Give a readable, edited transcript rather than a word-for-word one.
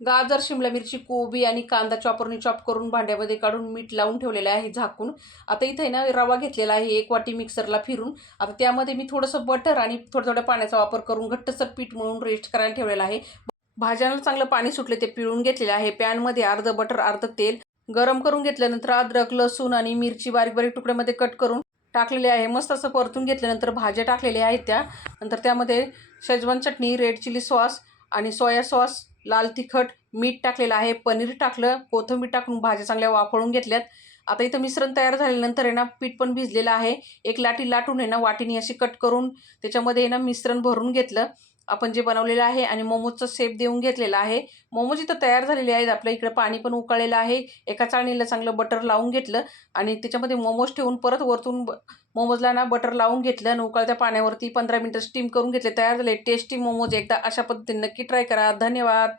गाजर, शिमला मिरची, कोबी आणि कांदा चॉपरने चॉप करून भांड्यामध्ये काढून मीठ लावून ठेवलेलं आहे झाकून. आता इथे आहे ना रवा घेतलेला आहे 1 वाटी मिक्सरला फिरून. आता त्यामध्ये मी थोडंसं बटर आणि थोड्या पाण्याचा वापर करून घट्टसर पीठ मळून रेस्ट करायला ठेवलेलं आहे. भाज्यांना चांगलं पाणी सुटले ते पिळून घेतलेले आहे. पॅनमध्ये अर्ध बटर अर्ध तेल गरम करून घेतल्यानंतर अद्रक, लसूण आणि मिरची बारीक बारीक तुकड्यामध्ये कट करून टाकलेले आहे. मस्त असं परतून घेतल्यानंतर भाज्या टाकलेल्या आहेत नंतर त्यामध्ये शेजवान चटणी, रेड चिली सॉस आणि सोया सॉस, लाल तिखट, मीठ टाकलेलं आहे. पनीर टाकलं, कोथिंबीर टाकून भाज्या चांगल्या वाफळून घेतल्यात. आता इथं मिश्रण तयार झाल्यानंतर आहे ना पीठ पण भिजलेलं आहे. एक लाटी लाटून आहे ना वाटीने अशी कट करून त्याच्यामध्ये आहे ना मिश्रण भरून घेतलं आपण जे बनवलेलं आहे आणि मोमोजचा शेप देऊन घेतलेला आहे. मोमोज इथं तयार झालेले आहेत. आपल्या इकडे पाणी पण उकळलेलं आहे. एका चाळणीला चांगलं बटर लावून घेतलं आणि त्याच्यामध्ये मोमोज ठेवून परत वरतून मोमोजला ना बटर लावून घेतलं आणि उकळत्या पाण्यावरती 15 मिनिटं स्टीम करून घेतले. तयार झाले टेस्टी मोमोज. एकदा अशा पद्धतीने नक्की ट्राय करा. धन्यवाद.